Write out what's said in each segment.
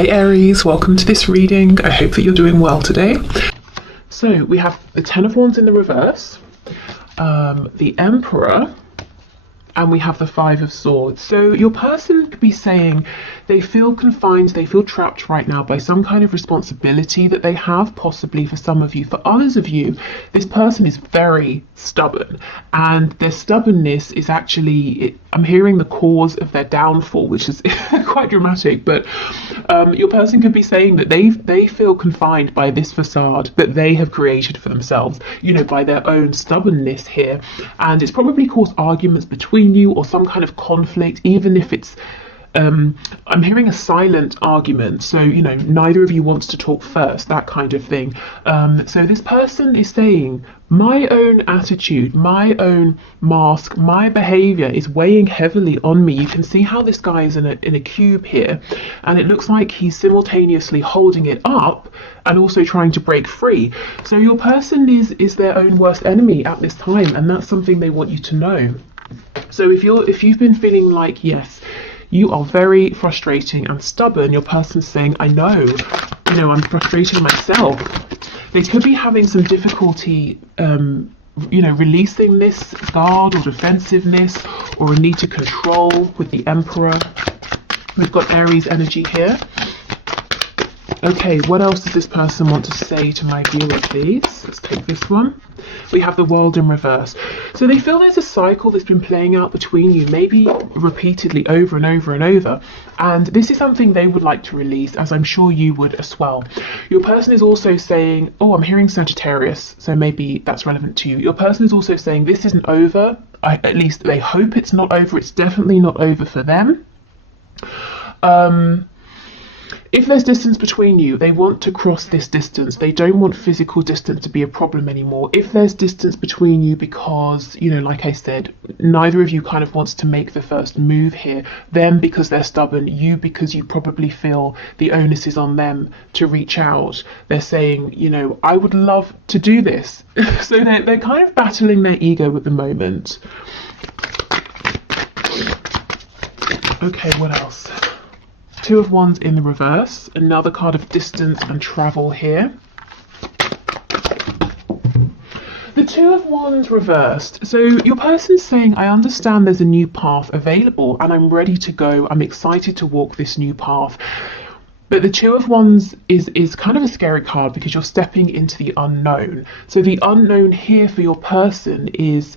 Hey Aries, welcome to this reading. I hope that you're doing well today. So we have the Ten of Wands in the reverse, the Emperor, and we have the Five of Swords. So your person could be saying they feel confined, they feel trapped right now by some kind of responsibility that they have, possibly for some of you. For others of you, this person is very stubborn, and their stubbornness is actually, I'm hearing the cause of their downfall, which is quite dramatic, but your person could be saying that they feel confined by this facade that they have created for themselves, you know, by their own stubbornness here, and it's probably caused arguments between you or some kind of conflict, even if it's I'm hearing a silent argument, so you know, neither of you wants to talk first, that kind of thing. So this person is saying, my own attitude, my own mask, my behavior is weighing heavily on me. You can see how this guy is in a cube here, and it looks like he's simultaneously holding it up and also trying to break free. So your person is their own worst enemy at this time, and that's something they want you to know. So if you've been feeling like, yes, you are very frustrating and stubborn, your person's saying, I know, you know, I'm frustrating myself. They could be having some difficulty, you know, releasing this guard or defensiveness or a need to control with the Emperor. We've got Aries energy here. Okay, what else does this person want to say to my viewer, please? Let's take this one. We have the World in reverse. So they feel there's a cycle that's been playing out between you, maybe repeatedly over and over and over. And this is something they would like to release, as I'm sure you would as well. Your person is also saying, oh, I'm hearing Sagittarius, so maybe that's relevant to you. Your person is also saying this isn't over. At least they hope it's not over. It's definitely not over for them. If there's distance between you, they want to cross this distance. They don't want physical distance to be a problem anymore. If there's distance between you because, you know, like I said, neither of you kind of wants to make the first move here, them because they're stubborn, you because you probably feel the onus is on them to reach out. They're saying, you know, I would love to do this. So they're kind of battling their ego at the moment. Okay, what else? Two of Wands in the reverse, another card of distance and travel here. The Two of Wands reversed. So your person's saying, I understand there's a new path available and I'm ready to go. I'm excited to walk this new path. But the Two of Wands is kind of a scary card because you're stepping into the unknown. So the unknown here for your person is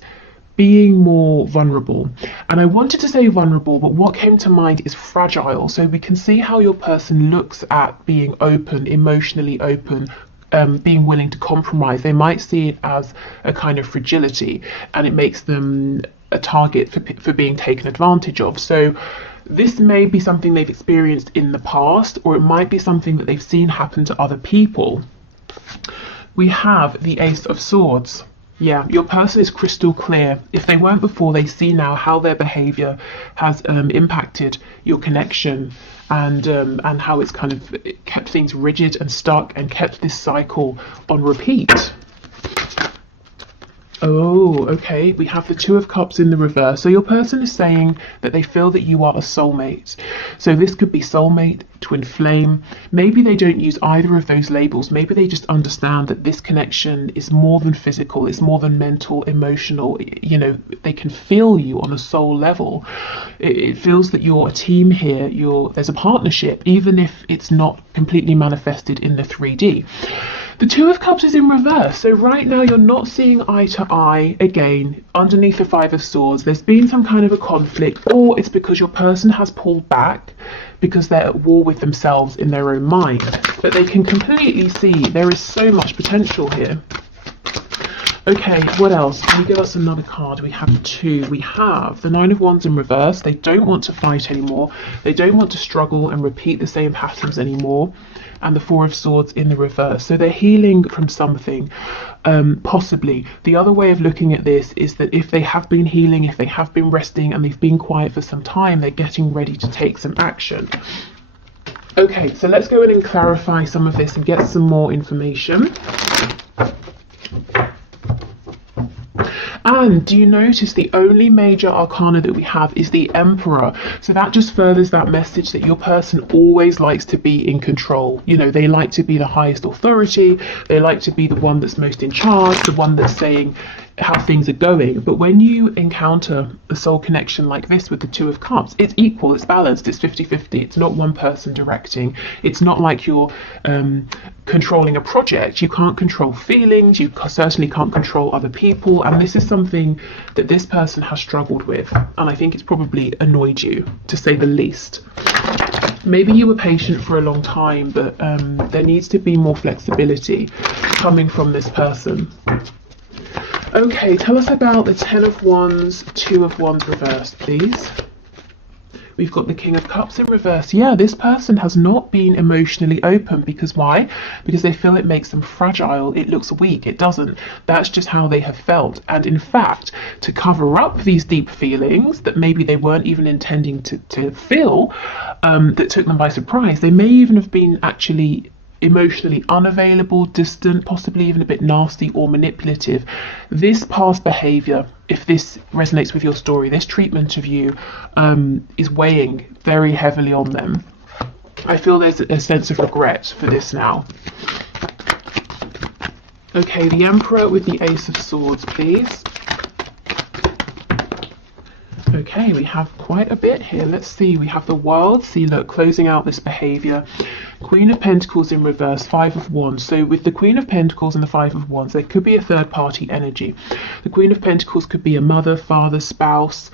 being more vulnerable. And I wanted to say vulnerable, but what came to mind is fragile. So we can see how your person looks at being open, emotionally open, being willing to compromise. They might see it as a kind of fragility, and it makes them a target for being taken advantage of. So this may be something they've experienced in the past, or it might be something that they've seen happen to other people. We have the Ace of Swords. Yeah, your person is crystal clear. If they weren't before, they see now how their behavior has impacted your connection, and how it's kind of kept things rigid and stuck and kept this cycle on repeat. Oh, okay. We have the Two of Cups in the reverse. So your person is saying that they feel that you are a soulmate. So this could be soulmate, twin flame. Maybe they don't use either of those labels. Maybe they just understand that this connection is more than physical. It's more than mental, emotional. You know, they can feel you on a soul level. It feels that you're a team here. There's a partnership, even if it's not completely manifested in the 3D. The Two of Cups is in reverse, so right now you're not seeing eye to eye again underneath the Five of Swords. There's been some kind of a conflict, or it's because your person has pulled back because they're at war with themselves in their own mind. But they can completely see there is so much potential here. Okay, what else? Can you give us another card? We have two. We have the Nine of Wands in reverse. They don't want to fight anymore. They don't want to struggle and repeat the same patterns anymore. And the Four of Swords in the reverse. So they're healing from something, possibly. The other way of looking at this is that if they have been healing, if they have been resting, and they've been quiet for some time, they're getting ready to take some action. Okay, so let's go in and clarify some of this and get some more information. And do you notice the only major arcana that we have is the Emperor? So that just furthers that message that your person always likes to be in control. You know, they like to be the highest authority. They like to be the one that's most in charge, the one that's saying how things are going. But when you encounter a soul connection like this with the Two of Cups, it's equal, it's balanced, it's 50-50. It's not one person directing. It's not like you're controlling a project. You can't control feelings, you certainly can't control other people, and this is something that this person has struggled with, and I think it's probably annoyed you, to say the least. Maybe you were patient for a long time, but there needs to be more flexibility coming from this person. Okay, tell us about the Ten of Wands, Two of Wands reversed, please. We've got the King of Cups in reverse. Yeah, this person has not been emotionally open. Because why? Because they feel it makes them fragile. It looks weak. It doesn't. That's just how they have felt. And in fact, to cover up these deep feelings that maybe they weren't even intending to feel, that took them by surprise, they may even have been actually emotionally unavailable, distant, possibly even a bit nasty or manipulative. This past behavior, if this resonates with your story, this treatment of you is weighing very heavily on them. I feel there's a sense of regret for this now. Okay, the Emperor with the Ace of Swords, please. Okay, we have quite a bit here. Let's see. We have the World. See, look, closing out this behavior. Queen of Pentacles in reverse, Five of Wands. So with the Queen of Pentacles and the Five of Wands, there could be a third party energy. The Queen of Pentacles could be a mother, father, spouse,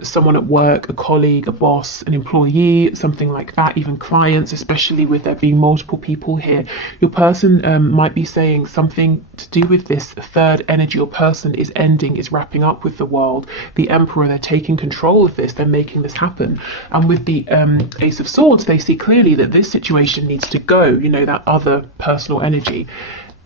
someone at work, a colleague, a boss, an employee, something like that, even clients, especially with there being multiple people here. Your person might be saying something to do with this third energy or person is ending, is wrapping up with the World. The Emperor, they're taking control of this, they're making this happen. And with the Ace of Swords, they see clearly that this situation needs to go, you know, that other personal energy.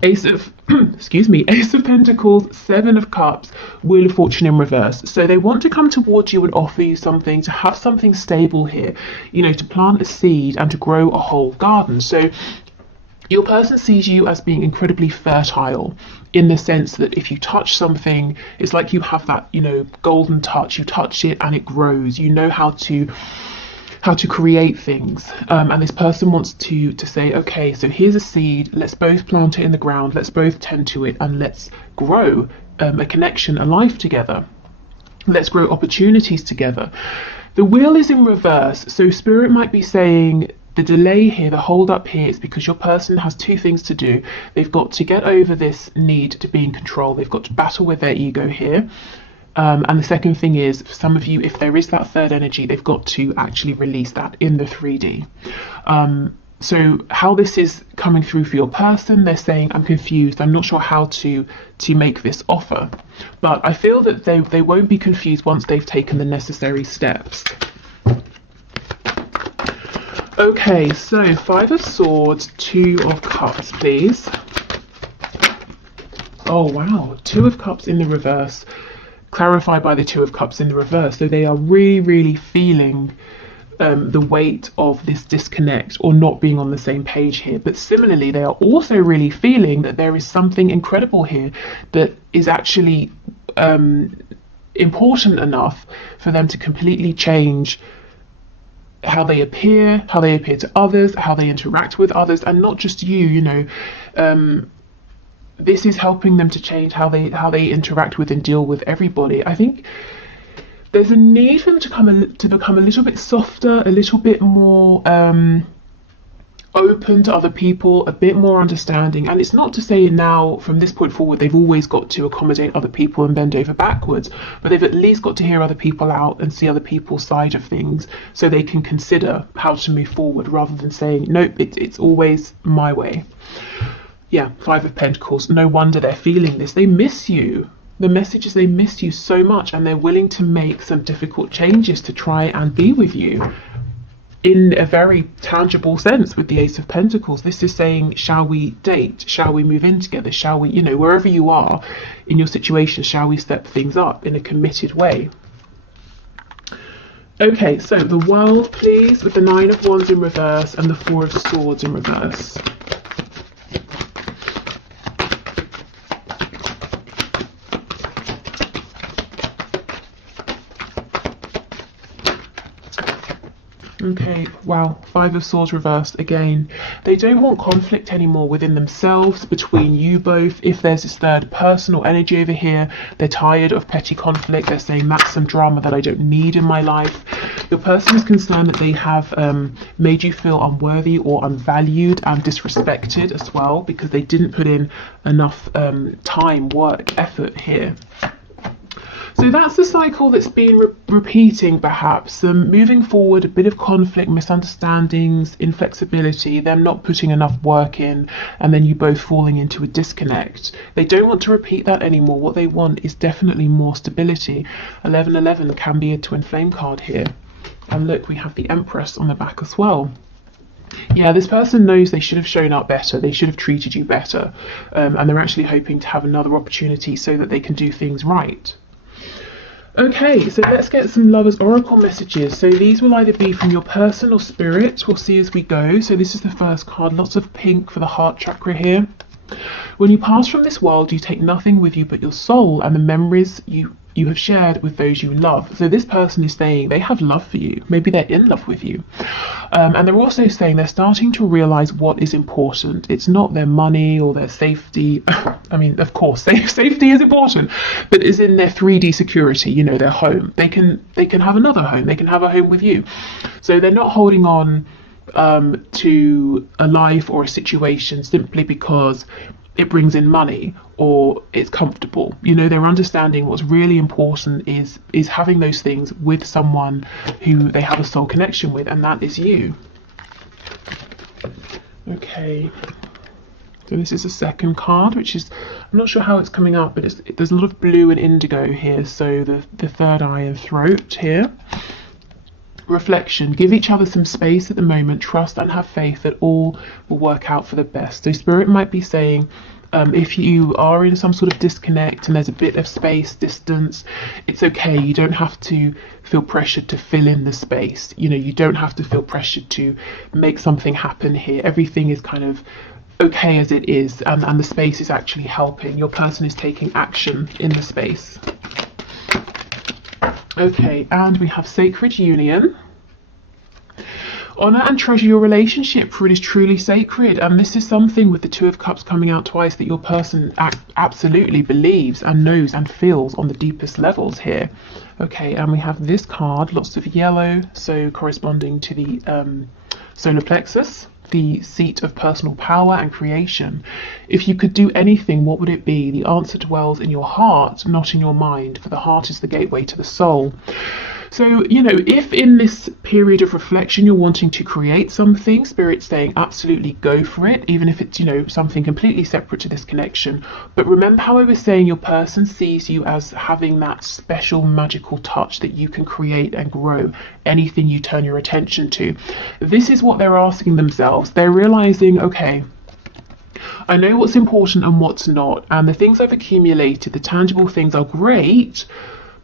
Ace of Ace of Pentacles, Seven of Cups, Wheel of Fortune in reverse. So they want to come towards you and offer you something, to have something stable here, you know, to plant a seed and to grow a whole garden. So your person sees you as being incredibly fertile, in the sense that if you touch something, it's like you have that, you know, golden touch. You touch it and it grows. You know how to create things, and this person wants to say, okay, so here's a seed, let's both plant it in the ground, let's both tend to it, and let's grow a connection, a life together. Let's grow opportunities together. The Wheel is in reverse, so Spirit might be saying the delay here, the hold up here, is because your person has two things to do. They've got to get over this need to be in control. They've got to battle with their ego here. And the second thing is, for some of you, if there is that third energy, they've got to actually release that in the 3D. So how this is coming through for your person, they're saying, I'm confused, I'm not sure how to make this offer. But I feel that they won't be confused once they've taken the necessary steps. Okay, so Five of Swords, Two of Cups, please. Oh wow, Two of Cups in the reverse. Clarified by the Two of Cups in the reverse. So they are really feeling the weight of this disconnect or not being on the same page here. But similarly, they are also really feeling that there is something incredible here that is actually important enough for them to completely change how they appear to others, how they interact with others, and not just you know. This is helping them to change how they interact with and deal with everybody. I think there's a need for them to become a little bit softer, a little bit more open to other people, a bit more understanding. And it's not to say now from this point forward they've always got to accommodate other people and bend over backwards, but they've at least got to hear other people out and see other people's side of things, so they can consider how to move forward rather than saying nope, it's always my way. Yeah, Five of Pentacles. No wonder they're feeling this. They miss you. The message is they miss you so much, and they're willing to make some difficult changes to try and be with you in a very tangible sense. With the Ace of Pentacles, this is saying, shall we date? Shall we move in together? Shall we, you know, wherever you are in your situation, shall we step things up in a committed way? Okay, so the World, please, with the Nine of Wands in reverse and the Four of Swords in reverse. Okay, wow, Five of Swords reversed again. They don't want conflict anymore within themselves, between you both. If there's this third personal energy over here, they're tired of petty conflict. They're saying that's some drama that I don't need in my life. Your person is concerned that they have made you feel unworthy or unvalued and disrespected as well, because they didn't put in enough time, work, effort here. So that's the cycle that's been repeating, perhaps. Moving forward, a bit of conflict, misunderstandings, inflexibility, them not putting enough work in, and then you both falling into a disconnect. They don't want to repeat that anymore. What they want is definitely more stability. 1111 can be a twin flame card here. And look, we have the Empress on the back as well. Yeah, this person knows they should have shown up better. They should have treated you better. And they're actually hoping to have another opportunity so that they can do things right. Okay, so let's get some Lovers Oracle messages. So these will either be from your person or spirit. We'll see as we go. So this is the first card. Lots of pink for the heart chakra here. When you pass from this world, you take nothing with you but your soul and the memories you have shared with those you love. So this person is saying they have love for you. Maybe they're in love with you. And they're also saying they're starting to realize what is important. It's not their money or their safety. I mean, of course, safety is important, but is in their 3D security, you know, their home. They can have another home. They can have a home with you. So they're not holding on to a life or a situation simply because it brings in money or it's comfortable. You know, they're understanding what's really important is having those things with someone who they have a soul connection with, and that is you. Okay, so this is the second card, which is, I'm not sure how it's coming up, but there's a lot of blue and indigo here. So the third eye and throat here. Reflection. Give each other some space at the moment. Trust and have faith that all will work out for the best. So Spirit might be saying, if you are in some sort of disconnect and there's a bit of space, distance, it's okay. You don't have to feel pressured to fill in the space. You know, you don't have to feel pressured to make something happen here. Everything is kind of okay as it is, and the space is actually helping. Your person is taking action in the space. Okay, and we have Sacred Union. Honor and treasure your relationship, for it is truly sacred. And this is something with the Two of Cups coming out twice that your person absolutely believes and knows and feels on the deepest levels here. Okay, and we have this card, lots of yellow, so corresponding to the solar plexus, the seat of personal power and creation. If you could do anything, what would it be? The answer dwells in your heart, not in your mind, for the heart is the gateway to the soul. So, you know, if in this period of reflection you're wanting to create something, Spirit's saying absolutely go for it, even if it's, you know, something completely separate to this connection. But remember how I was saying your person sees you as having that special magical touch that you can create and grow anything you turn your attention to. This is what they're asking themselves. They're realizing, okay, I know what's important and what's not, and the things I've accumulated, the tangible things are great,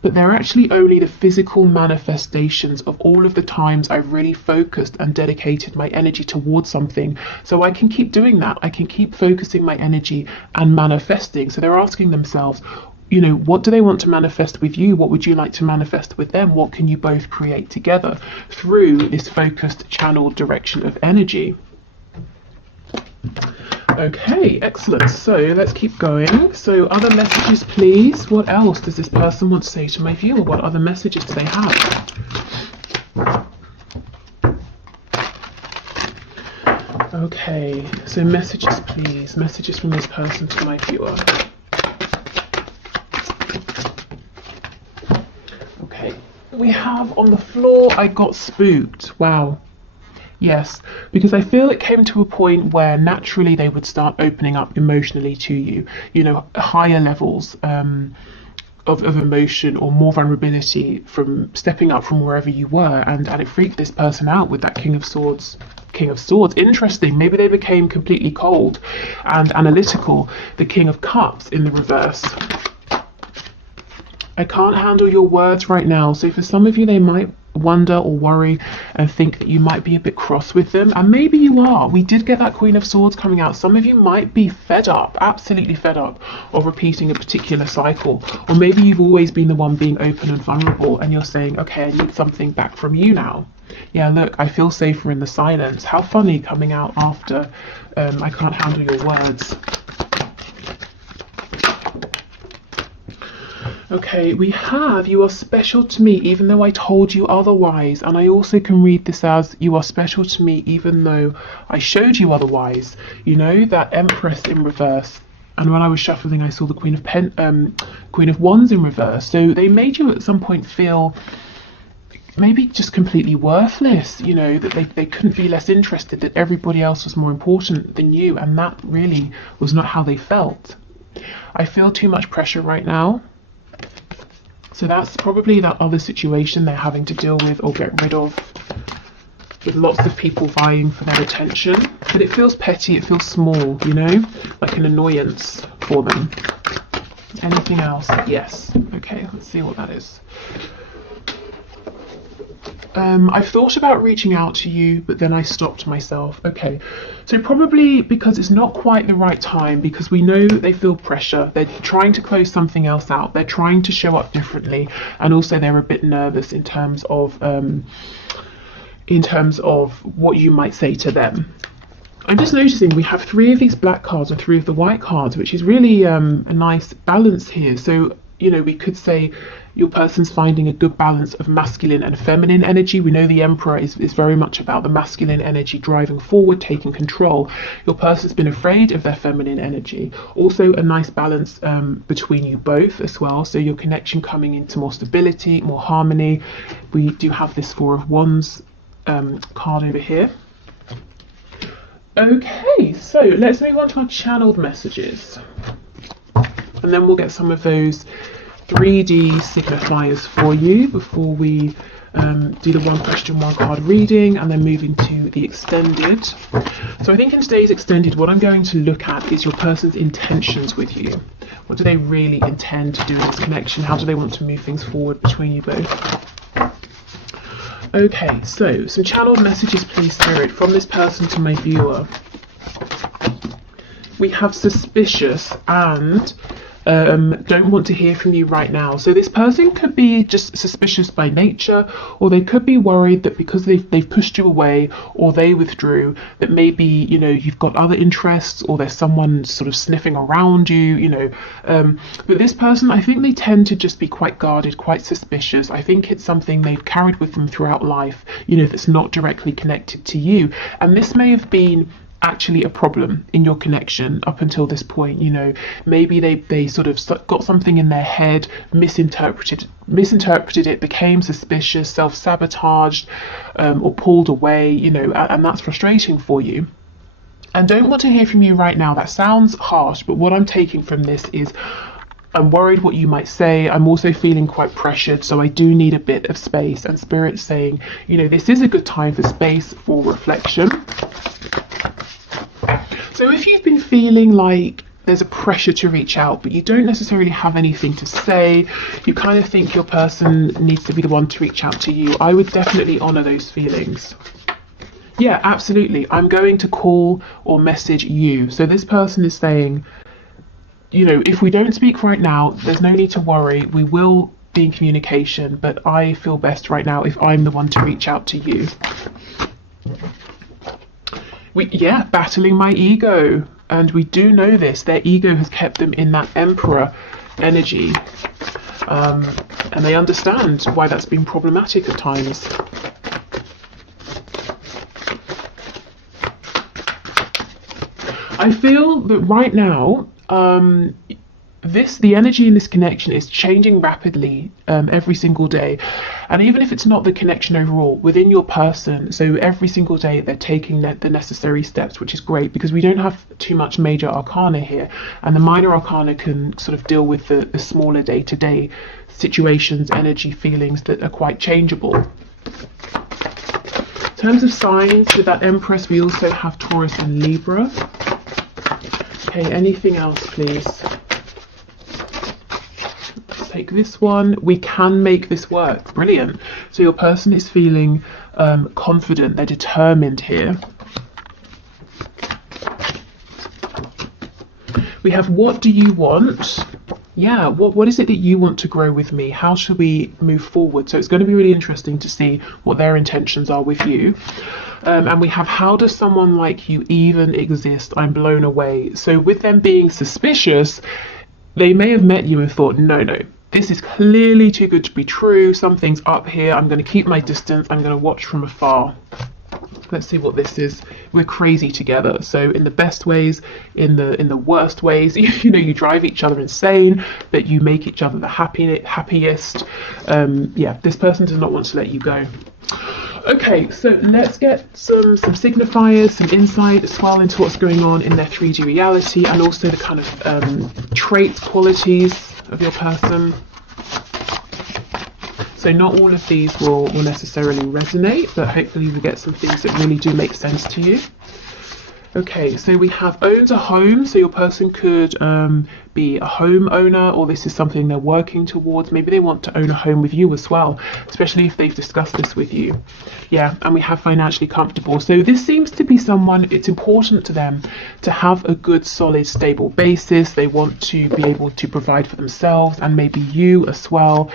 but they're actually only the physical manifestations of all of the times I've really focused and dedicated my energy towards something. So I can keep doing that. I can keep focusing my energy and manifesting. So they're asking themselves, you know, what do they want to manifest with you? What would you like to manifest with them? What can you both create together through this focused channeled direction of energy? Okay, excellent. So let's keep going. So other messages, please. What else does this person want to say to my viewer? What other messages do they have? Okay, so messages, please. Messages from this person to my viewer. Okay, we have on the floor, I got spooked. Wow. Yes, because I feel it came to a point where naturally they would start opening up emotionally to you, you know, higher levels of emotion or more vulnerability from stepping up from wherever you were, and it freaked this person out with that King of Swords. Interesting, maybe they became completely cold and analytical. The King of Cups in the reverse. I can't handle your words right now. So for some of you, they might wonder or worry and think that you might be a bit cross with them, and maybe you are. We did get that Queen of Swords coming out. Some of you might be fed up, absolutely fed up of repeating a particular cycle, or maybe you've always been the one being open and vulnerable and you're saying, okay, I need something back from you now. Yeah, look, I feel safer in the silence. How funny, coming out after I can't handle your words. Okay, we have, you are special to me even though I told you otherwise. And I also can read this as, you are special to me even though I showed you otherwise. You know, that Empress in reverse. And when I was shuffling, I saw the Queen of Wands in reverse. So they made you at some point feel maybe just completely worthless, you know, that they couldn't be less interested, that everybody else was more important than you. And that really was not how they felt. I feel too much pressure right now. So that's probably that other situation they're having to deal with or get rid of, with lots of people vying for their attention. But it feels petty, it feels small, you know, like an annoyance for them. Anything else? Yes. Okay, let's see what that is. I've thought about reaching out to you, but then I stopped myself. Okay, so probably because it's not quite the right time, because we know that they feel pressure. They're trying to close something else out. They're trying to show up differently, and also they're a bit nervous in terms of what you might say to them. I'm just noticing we have 3 of these black cards and 3 of the white cards, which is really a nice balance here. So, you know, we could say your person's finding a good balance of masculine and feminine energy. We know the Emperor is very much about the masculine energy driving forward, taking control. Your person's been afraid of their feminine energy. Also a nice balance between you both as well. So your connection coming into more stability, more harmony. We do have this 4 of Wands card over here. Okay, so let's move on to our channeled messages. And then we'll get some of those 3D signifiers for you before we do the 1 question 1 card reading, and then move into the extended. So I think in today's extended, what I'm going to look at is your person's intentions with you. What do they really intend to do in this connection? How do they want to move things forward between you both? Okay, so some channeled messages, please, Spirit, from this person to my viewer. We have suspicious and don't want to hear from you right now. So this person could be just suspicious by nature, or they could be worried that because they've pushed you away or they withdrew, that maybe, you know, you've got other interests or there's someone sort of sniffing around you, you know. But this person, I think they tend to just be quite guarded, quite suspicious. I think it's something they've carried with them throughout life, you know, that's not directly connected to you. And this may have been actually a problem in your connection up until this point. You know, maybe they sort of got something in their head, misinterpreted it, became suspicious, self-sabotaged, or pulled away, you know, and that's frustrating for you. And don't want to hear from you right now. That sounds harsh, but what I'm taking from this is I'm worried what you might say. I'm also feeling quite pressured, so I do need a bit of space. And Spirit's saying, you know, this is a good time for space, for reflection. So if you've been feeling like there's a pressure to reach out, but you don't necessarily have anything to say, you kind of think your person needs to be the one to reach out to you, I would definitely honour those feelings. Yeah, absolutely. I'm going to call or message you. So this person is saying, you know, if we don't speak right now, there's no need to worry. We will be in communication, but I feel best right now if I'm the one to reach out to you. Battling my ego. And we do know this. Their ego has kept them in that Emperor energy. And they understand why that's been problematic at times. I feel that right now, the energy in this connection is changing rapidly every single day. And even if it's not the connection overall, within your person, so every single day they're taking the necessary steps, which is great because we don't have too much major arcana here. And the minor arcana can sort of deal with the smaller day-to-day situations, energy, feelings that are quite changeable. In terms of signs, with that Empress, we also have Taurus and Libra. Okay, anything else, please? take this one. We can make this work. Brilliant. So your person is feeling confident. They're determined here. We have, what do you want? Yeah, what is it that you want to grow with me? How should we move forward? So it's going to be really interesting to see what their intentions are with you. And we have, how does someone like you even exist? I'm blown away. So with them being suspicious, they may have met you and thought, no, this is clearly too good to be true. Something's up here. I'm going to keep my distance. I'm going to watch from afar. Let's see what this is. We're crazy together. So in the best ways, in the worst ways, you know, you drive each other insane, but you make each other the happiest. Yeah, this person does not want to let you go. Okay, so let's get some signifiers, some insight as well into what's going on in their 3D reality, and also the kind of traits, qualities of your person. So not all of these will necessarily resonate, but hopefully we get some things that really do make sense to you. Okay, so we have owns a home. So your person could be a homeowner, or this is something they're working towards. Maybe they want to own a home with you as well, especially if they've discussed this with you. Yeah, and we have financially comfortable. So this seems to be someone, it's important to them to have a good, solid, stable basis. They want to be able to provide for themselves and maybe you as well.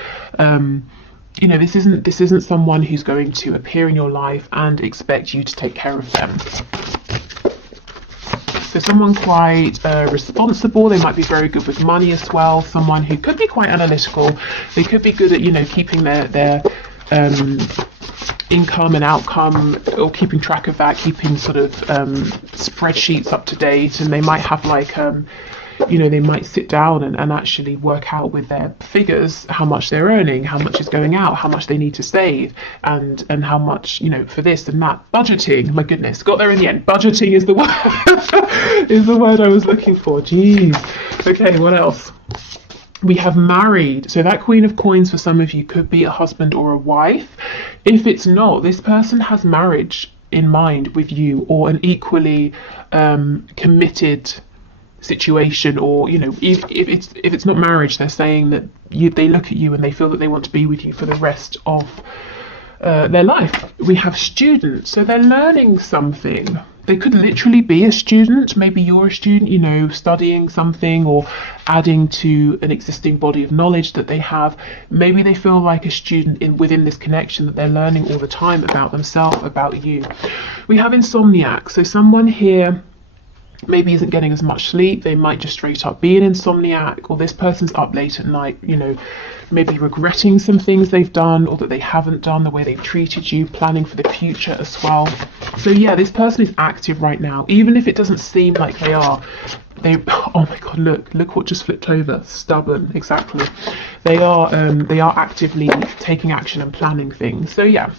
You know, this isn't someone who's going to appear in your life and expect you to take care of them. So someone quite responsible. They might be very good with money as well. Someone who could be quite analytical. They could be good at, you know, keeping their income and outcome, or keeping track of that, keeping sort of spreadsheets up to date. And they might have like you know, they might sit down and actually work out with their figures how much they're earning, how much is going out, how much they need to save, and how much, you know, for this and that. Budgeting, my goodness, got there in the end. Budgeting is the word is the word I was looking for. Jeez. Okay, what else? We have married. So that Queen of Coins for some of you could be a husband or a wife. If it's not, this person has marriage in mind with you, or an equally committed situation, or, you know, if it's not marriage, they're saying that they look at you and they feel that they want to be with you for the rest of their life. We have students, so they're learning something. They could literally be a student. Maybe you're a student, you know, studying something or adding to an existing body of knowledge that they have. Maybe they feel like a student within this connection, that they're learning all the time about themselves, about you. We have insomniac, so someone here maybe isn't getting as much sleep. They might just straight up be an insomniac, or this person's up late at night, you know, maybe regretting some things they've done or that they haven't done, the way they've treated you, planning for the future as well. So yeah, this person is active right now, even if it doesn't seem like they are. Oh my god, look what just flipped over. Stubborn, exactly. They are actively taking action and planning things. So yeah,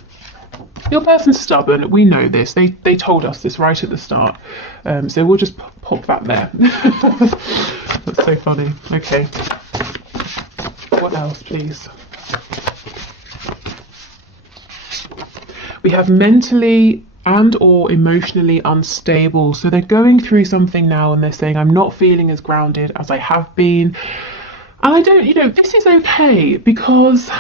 your person's stubborn. We know this. They told us this right at the start. So we'll just pop that there. That's so funny. Okay. What else, please? We have mentally and or emotionally unstable. So they're going through something now and they're saying, I'm not feeling as grounded as I have been. And I don't, you know, this is okay, because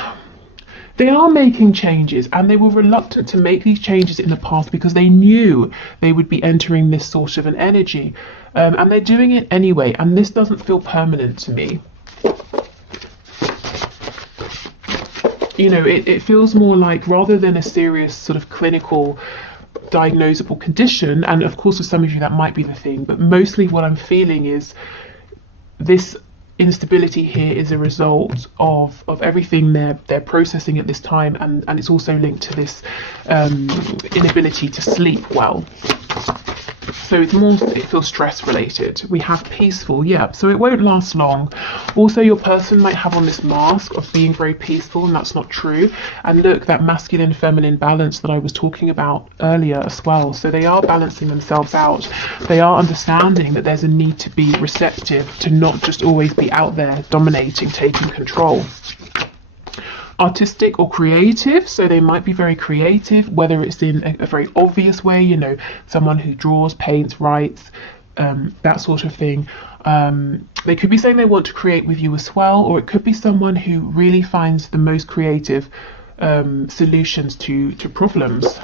they are making changes, and they were reluctant to make these changes in the past because they knew they would be entering this sort of an energy, and they're doing it anyway, and this doesn't feel permanent to me. You know, it feels more like, rather than a serious sort of clinical diagnosable condition, and of course for some of you that might be the thing, but mostly what I'm feeling is this instability here is a result of everything they're processing at this time, and it's also linked to this inability to sleep well. So it feels stress related. We have peaceful, yeah, so it won't last long. Also, your person might have on this mask of being very peaceful, and that's not true. And look, that masculine feminine balance that I was talking about earlier as well. So they are balancing themselves out. They are understanding that there's a need to be receptive, to not just always be out there dominating, taking control. Artistic or creative, so they might be very creative, whether it's in a very obvious way, you know, someone who draws, paints, writes, that sort of thing. They could be saying they want to create with you as well, or it could be someone who really finds the most creative solutions to problems.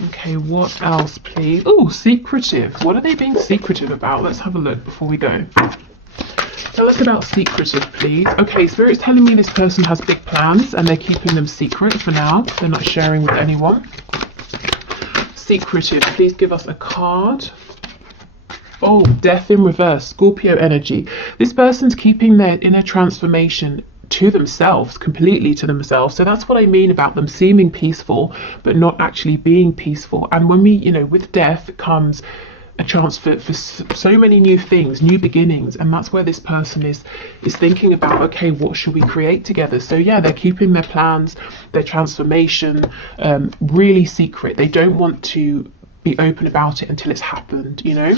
Okay, what else, please? Oh, secretive. What are they being secretive about? Let's have a look before we go. Tell us about secretive, please. Okay, Spirit's telling me this person has big plans and they're keeping them secret for now. They're not sharing with anyone. Secretive, please give us a card. Oh, Death in reverse, Scorpio energy. This person's keeping their inner transformation to themselves, completely to themselves. So that's what I mean about them seeming peaceful, but not actually being peaceful. And when we, you know, with death comes a chance for so many new things, new beginnings, and that's where this person is thinking about, okay, what should we create together? So yeah, they're keeping their plans, their transformation really secret. They don't want to be open about it until it's happened, you know.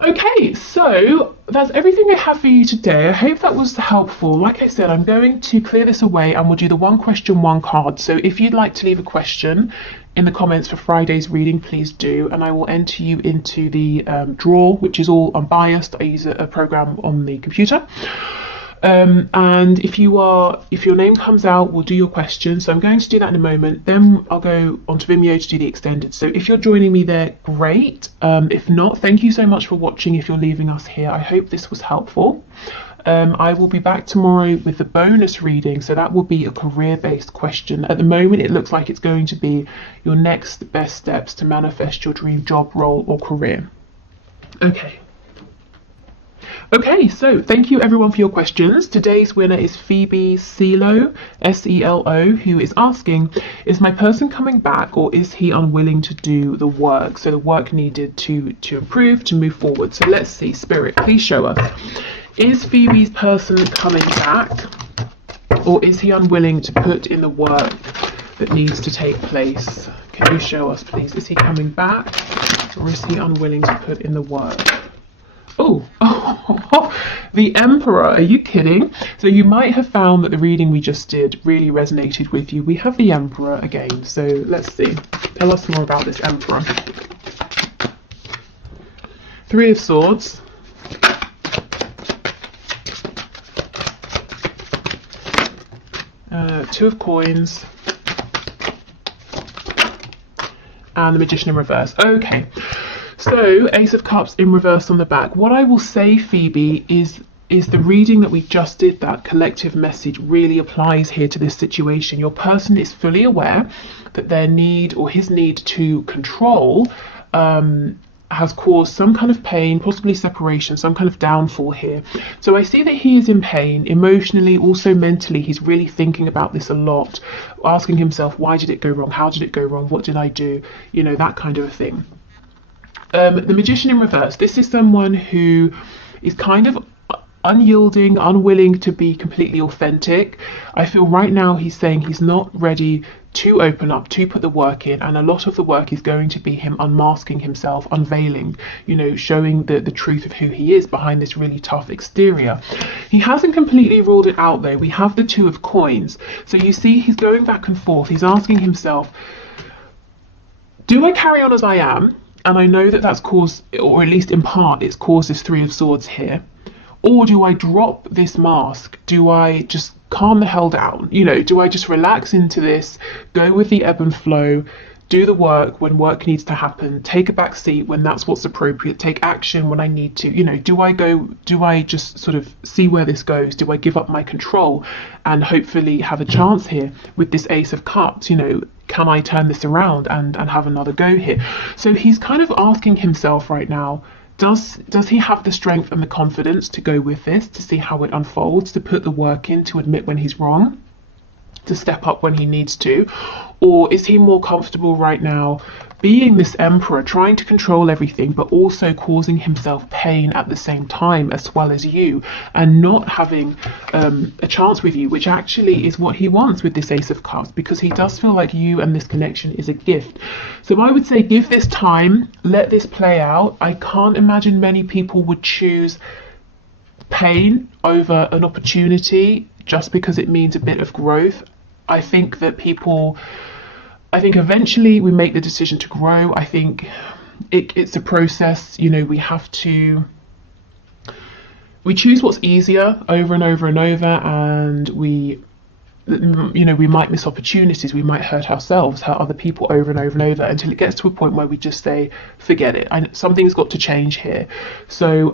Okay, so that's everything I have for you today. I hope that was helpful. Like I said, I'm going to clear this away and we'll do the one question, one card. So if you'd like to leave a question in the comments for Friday's reading, please do, and I will enter you into the draw, which is all unbiased. I use a program on the computer. And if your name comes out, we'll do your question. So I'm going to do that in a moment. Then I'll go onto Vimeo to do the extended. So if you're joining me there, great. If not, thank you so much for watching. If you're leaving us here, I hope this was helpful. I will be back tomorrow with the bonus reading. So that will be a career-based question. At the moment, it looks like it's going to be your next best steps to manifest your dream job, role, or career. Okay, so thank you everyone for your questions. Today's winner is Phoebe Selo, S-E-L-O, who is asking, is my person coming back or is he unwilling to do the work? So the work needed to improve, to move forward. So let's see, Spirit, please show us. Is Phoebe's person coming back or is he unwilling to put in the work that needs to take place? Can you show us, please? Is he coming back or is he unwilling to put in the work? Oh, the Emperor, are you kidding? So you might have found that the reading we just did really resonated with you. We have the Emperor again, so let's see. Tell us more about this Emperor. Three of Swords. Two of Coins. And the Magician in reverse. Okay. So, Ace of Cups in reverse on the back. What I will say, Phoebe, is the reading that we just did, that collective message really applies here to this situation. Your person is fully aware that their need or his need to control has caused some kind of pain, possibly separation, some kind of downfall here. So I see that he is in pain emotionally, also mentally. He's really thinking about this a lot, asking himself, why did it go wrong? How did it go wrong? What did I do? You know, that kind of a thing. The Magician in reverse. This is someone who is kind of unyielding, unwilling to be completely authentic. I feel right now he's saying he's not ready to open up, to put the work in, and a lot of the work is going to be him unmasking himself, unveiling, you know, showing the truth of who he is behind this really tough exterior. He hasn't completely ruled it out though. We have the Two of Coins. So you see he's going back and forth. He's asking himself, do I carry on as I am? And I know that that's caused, or at least in part, it's caused this Three of Swords here. Or do I drop this mask? Do I just calm the hell down? You know, do I just relax into this, go with the ebb and flow, do the work when work needs to happen, take a back seat when that's what's appropriate, take action when I need to? You know, do I just sort of see where this goes? Do I give up my control and hopefully have a chance here with this Ace of Cups? You know, can I turn this around and have another go here? So he's kind of asking himself right now, does he have the strength and the confidence to go with this, to see how it unfolds, to put the work in, to admit when he's wrong, to step up when he needs to? Or is he more comfortable right now being this Emperor, trying to control everything, but also causing himself pain at the same time, as well as you, and not having a chance with you, which actually is what he wants with this Ace of Cups, because he does feel like you and this connection is a gift. So I would say give this time, let this play out. I can't imagine many people would choose pain over an opportunity just because it means a bit of growth. I think that people I think eventually we make the decision to grow. I think it's a process. You know, we choose what's easier over and over and over, and we might miss opportunities, we might hurt ourselves, hurt other people over and over and over, until it gets to a point where we just say, forget it, something's got to change here. So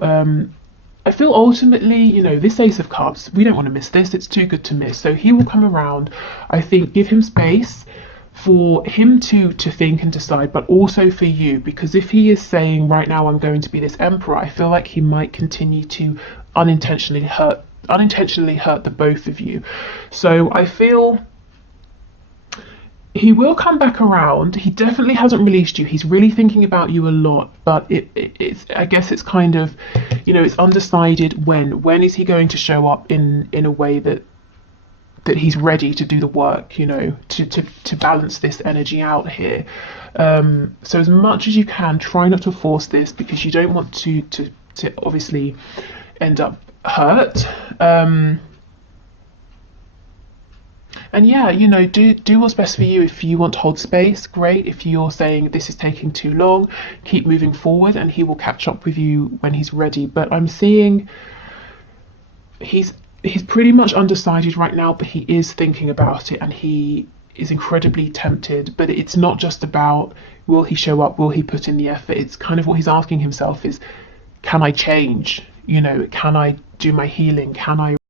I feel ultimately, you know, this Ace of Cups, we don't want to miss this, it's too good to miss. So he will come around. I think give him space for him to think and decide, but also for you, because if he is saying right now I'm going to be this emperor, I feel like he might continue to unintentionally hurt the both of you. So I feel he will come back around. He definitely hasn't released you. He's really thinking about you a lot, but it's, I guess it's kind of, you know, it's undecided when is he going to show up in a way that he's ready to do the work, you know, to balance this energy out here. So as much as you can, try not to force this, because you don't want to obviously end up hurt. And yeah, you know, do what's best for you. If you want to hold space, great. If you're saying this is taking too long, keep moving forward, and he will catch up with you when he's ready. But I'm seeing he's pretty much undecided right now, but he is thinking about it, and he is incredibly tempted. But it's not just about will he show up, will he put in the effort. It's kind of what he's asking himself is, can I change? You know, can I do my healing? Can I